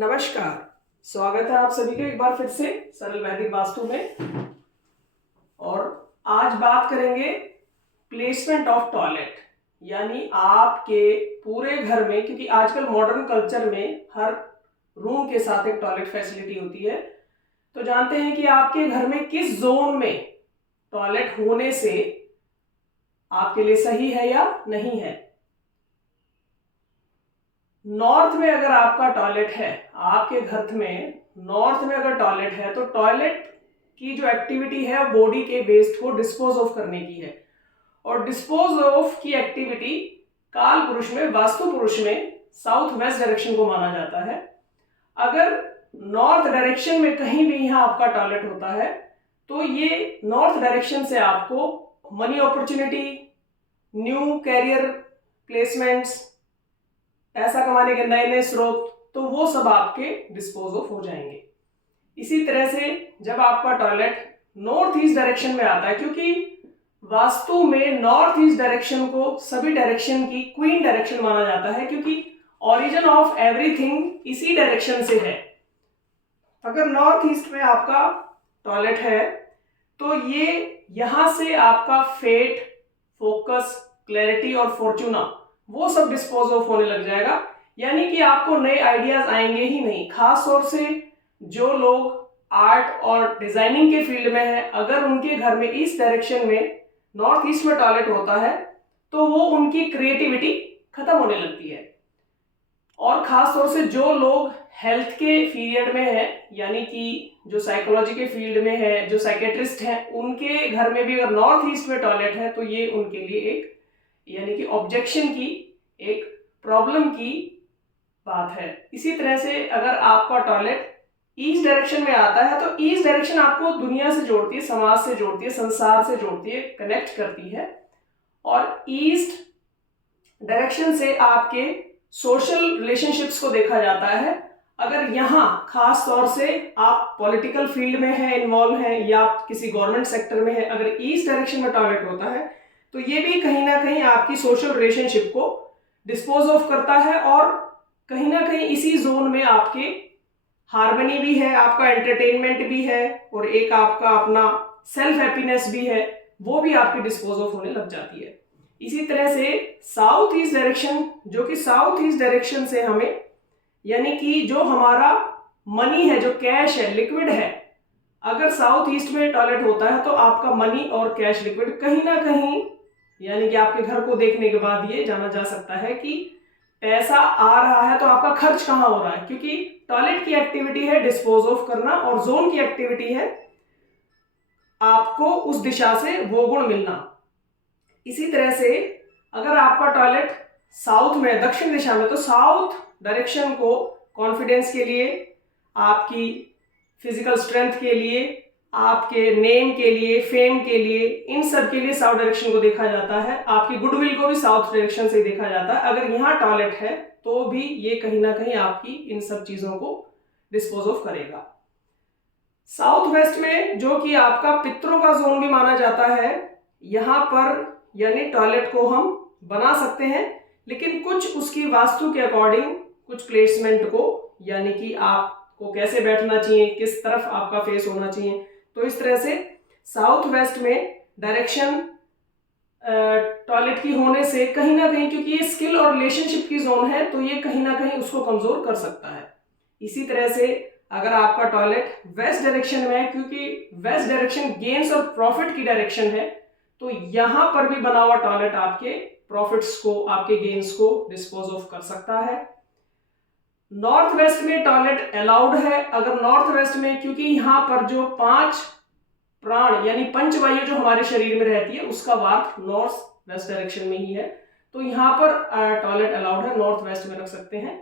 नमस्कार। स्वागत है आप सभी का एक बार फिर से सरल वैदिक वास्तु में। और आज बात करेंगे प्लेसमेंट ऑफ टॉयलेट, यानी आपके पूरे घर में, क्योंकि आजकल मॉडर्न कल्चर में हर रूम के साथ एक टॉयलेट फैसिलिटी होती है। तो जानते हैं कि आपके घर में किस जोन में टॉयलेट होने से आपके लिए सही है या नहीं है। नॉर्थ में अगर आपका टॉयलेट है, आपके घर में नॉर्थ में अगर टॉयलेट है, तो टॉयलेट की जो एक्टिविटी है बॉडी के वेस्ट को डिस्पोज ऑफ करने की है। और डिस्पोज ऑफ की एक्टिविटी काल पुरुष में, वास्तु पुरुष में साउथ वेस्ट डायरेक्शन को माना जाता है। अगर नॉर्थ डायरेक्शन में कहीं भी यहाँ आपका टॉयलेट होता है तो ये नॉर्थ डायरेक्शन से आपको money opportunity, new career placements, पैसा कमाने के नए नए स्रोत, तो वो सब आपके डिस्पोज ऑफ हो जाएंगे। इसी तरह से जब आपका टॉयलेट नॉर्थ ईस्ट डायरेक्शन में आता है, क्योंकि वास्तु में नॉर्थ ईस्ट डायरेक्शन को सभी डायरेक्शन की क्वीन डायरेक्शन माना जाता है, क्योंकि ओरिजिन ऑफ एवरीथिंग इसी डायरेक्शन से है। अगर नॉर्थ ईस्ट में आपका टॉयलेट है तो ये यहां से आपका फेट, फोकस, क्लैरिटी और फॉर्चूना वो सब डिस्पोज ऑफ होने लग जाएगा। यानी कि आपको नए आइडियाज आएंगे ही नहीं। खास तौर से जो लोग आर्ट और डिजाइनिंग के फील्ड में है, अगर उनके घर में इस डायरेक्शन में नॉर्थ ईस्ट में टॉयलेट होता है तो वो उनकी क्रिएटिविटी खत्म होने लगती है। और खास तौर से जो लोग हेल्थ के फील्ड में है, यानी कि जो साइकोलॉजी के फील्ड में है, जो साइकेट्रिस्ट हैं, उनके घर में भी अगर नॉर्थ ईस्ट में टॉयलेट है तो ये उनके लिए एक, यानी कि ऑब्जेक्शन की, एक प्रॉब्लम की बात है। इसी तरह से अगर आपका टॉयलेट ईस्ट डायरेक्शन में आता है तो ईस्ट डायरेक्शन आपको दुनिया से जोड़ती है, समाज से जोड़ती है, संसार से जोड़ती है, कनेक्ट करती है। और ईस्ट डायरेक्शन से आपके सोशल रिलेशनशिप्स को देखा जाता है। अगर यहाँ खास तौर से आप पॉलिटिकल फील्ड में है, इन्वॉल्व हैं, या आप किसी गवर्नमेंट सेक्टर में है, अगर ईस्ट डायरेक्शन में टॉयलेट होता है तो ये भी कहीं ना कहीं आपकी सोशल रिलेशनशिप को डिस्पोज ऑफ करता है। और कहीं ना कहीं इसी जोन में आपके हार्मनी भी है, आपका एंटरटेनमेंट भी है, और एक आपका अपना सेल्फ हैप्पीनेस भी है, वो भी आपकी डिस्पोज ऑफ होने लग जाती है। इसी तरह से साउथ ईस्ट डायरेक्शन, जो कि साउथ ईस्ट डायरेक्शन से हमें, यानी कि जो हमारा मनी है, जो कैश है, लिक्विड है, अगर साउथ ईस्ट में टॉयलेट होता है तो आपका मनी और कैश लिक्विड कहीं ना कहीं, यानी कि आपके घर को देखने के बाद ये जाना जा सकता है कि पैसा आ रहा है तो आपका खर्च कहाँ हो रहा है, क्योंकि टॉयलेट की एक्टिविटी है डिस्पोज ऑफ करना और जोन की एक्टिविटी है आपको उस दिशा से वो गुण मिलना। इसी तरह से अगर आपका टॉयलेट साउथ में, दक्षिण दिशा में, तो साउथ डायरेक्शन को कॉन्फिडेंस के लिए, आपकी फिजिकल स्ट्रेंथ के लिए, आपके नेम के लिए, फेम के लिए, इन सब के लिए साउथ डायरेक्शन को देखा जाता है। आपकी गुडविल को भी साउथ डायरेक्शन से देखा जाता है। अगर यहाँ टॉयलेट है तो भी ये कहीं ना कहीं आपकी इन सब चीजों को डिस्पोज ऑफ करेगा। साउथ वेस्ट में, जो कि आपका पितरों का जोन भी माना जाता है, यहाँ पर यानी टॉयलेट को हम बना सकते हैं, लेकिन कुछ उसकी वास्तु के अकॉर्डिंग कुछ प्लेसमेंट को, यानी कि आपको कैसे बैठना चाहिए, किस तरफ आपका फेस होना चाहिए, तो इस तरह से साउथ वेस्ट में डायरेक्शन टॉयलेट की होने से कहीं ना कहीं, क्योंकि ये स्किल और रिलेशनशिप की जोन है, तो ये कहीं ना कहीं उसको कमजोर कर सकता है। इसी तरह से अगर आपका टॉयलेट वेस्ट डायरेक्शन में है, क्योंकि वेस्ट डायरेक्शन गेन्स और प्रॉफिट की डायरेक्शन है, तो यहां पर भी बना हुआ टॉयलेट आपके प्रॉफिट्स को, आपके गेन्स को डिस्पोज ऑफ कर सकता है। नॉर्थ वेस्ट में टॉयलेट अलाउड है। अगर नॉर्थ वेस्ट में, क्योंकि यहाँ पर जो 5 प्राण, यानी पंचवायु जो हमारे शरीर में रहती है, उसका वार्थ नॉर्थ वेस्ट डायरेक्शन में ही है, तो यहाँ पर टॉयलेट अलाउड है, नॉर्थ वेस्ट में रख सकते हैं।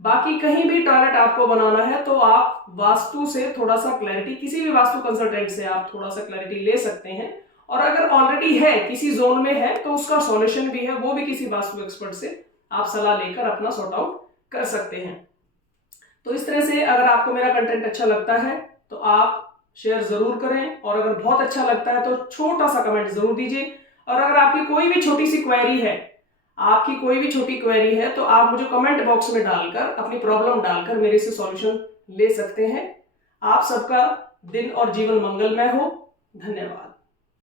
बाकी कहीं भी टॉयलेट आपको बनाना है तो आप वास्तु से थोड़ा सा क्लैरिटी, किसी भी वास्तु कंसल्टेंट से आप थोड़ा सा क्लैरिटी ले सकते हैं। और अगर ऑलरेडी है, किसी जोन में है, तो उसका सॉल्यूशन भी है, वो भी किसी वास्तु एक्सपर्ट से आप सलाह लेकर अपना सॉर्ट आउट कर सकते हैं। तो इस तरह से अगर आपको मेरा कंटेंट अच्छा लगता है तो आप शेयर जरूर करें, और अगर बहुत अच्छा लगता है तो छोटा सा कमेंट जरूर दीजिए। और अगर आपकी कोई भी छोटी सी क्वेरी है, आपकी कोई भी छोटी क्वेरी है तो आप मुझे कमेंट बॉक्स में डालकर अपनी प्रॉब्लम डालकर मेरे से सॉल्यूशन ले सकते हैं। आप सबका दिन और जीवन मंगलमय हो। धन्यवाद।